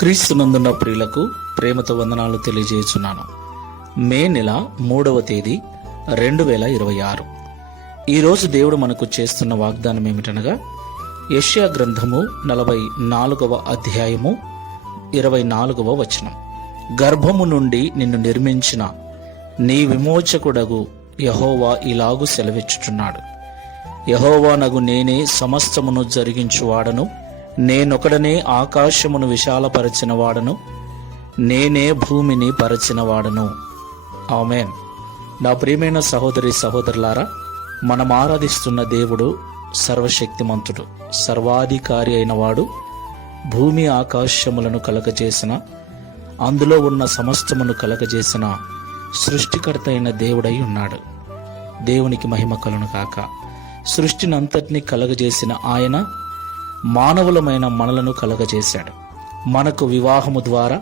క్రీస్తునందున్న ప్రియులకు ప్రేమతో వందనాలు తెలియజేస్తున్నాను. మే నెల 3వ తేదీ 2026. ఈరోజు దేవుడు మనకు చేస్తున్న వాగ్దానం ఏమిటనగా, యెషయా గ్రంథము 44వ అధ్యాయము 24వ వచనం. గర్భము నుండి నిన్ను నిర్మించిన నీ విమోచకుడగు యెహోవా ఇలాగు సెలవిచ్చుచున్నాడు. యెహోవానగు నేనే సమస్తమును జరిగించువాడను, నేనొకడనే ఆకాశమును విశాలపరచిన వాడను, నేనే భూమిని పరచిన వాడను. ఆమేన్. నా ప్రియమైన సహోదరి సహోదరులారా, మనం ఆరాధిస్తున్న దేవుడు సర్వశక్తిమంతుడు, సర్వాధికారి అయిన వాడు. భూమి ఆకాశములను కలగజేసిన, అందులో ఉన్న సమస్తమును కలగజేసిన సృష్టికర్త అయిన దేవుడై ఉన్నాడు. దేవునికి మహిమ కలుగును కాక. సృష్టినంతటినీ కలగజేసిన ఆయన మానవులమైన మనలను కలగజేశాడు. మనకు వివాహము ద్వారా,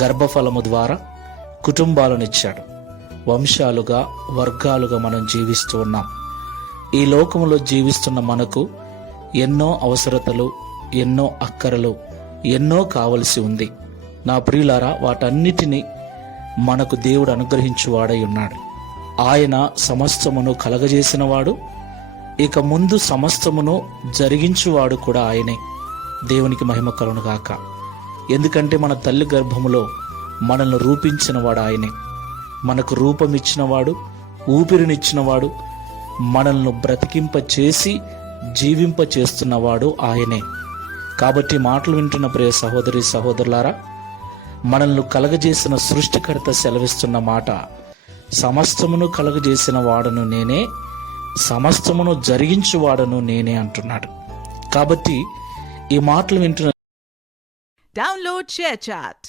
గర్భఫలము ద్వారా కుటుంబాలనిచ్చాడు. వంశాలుగా, వర్గాలుగా మనం జీవిస్తూ ఉన్నాం. ఈ లోకములో జీవిస్తున్న మనకు ఎన్నో అవసరతలు, ఎన్నో అక్కరలు, ఎన్నో కావలసి ఉంది. నా ప్రియులారా, వాటన్నిటినీ మనకు దేవుడు అనుగ్రహించువాడై ఉన్నాడు. ఆయన సమస్తమును కలగజేసినవాడు, ఇక ముందు సమస్తమును జరిగించువాడు కూడా ఆయనే. దేవునికి మహిమ కలుగును గాక. ఎందుకంటే మన తల్లి గర్భములో మనల్ని రూపించినవాడు ఆయనే. మనకు రూపమిచ్చినవాడు, ఊపిరినిచ్చినవాడు, మనల్ని బ్రతికింప చేసి జీవింప చేస్తున్నవాడు ఆయనే. కాబట్టి మాటలు వింటున్న ప్రియ సహోదరి సహోదరులారా, మనల్ని కలగజేసిన సృష్టికర్త సెలవిస్తున్న మాట, సమస్తమును కలగజేసిన వాడను నేనే, సమస్తమును జరిగించువాడను నేనే అంటున్నాడు. కాబట్టి ఈ మాటలు వింటున్న డౌన్లోడ్ షేర్ చాట్.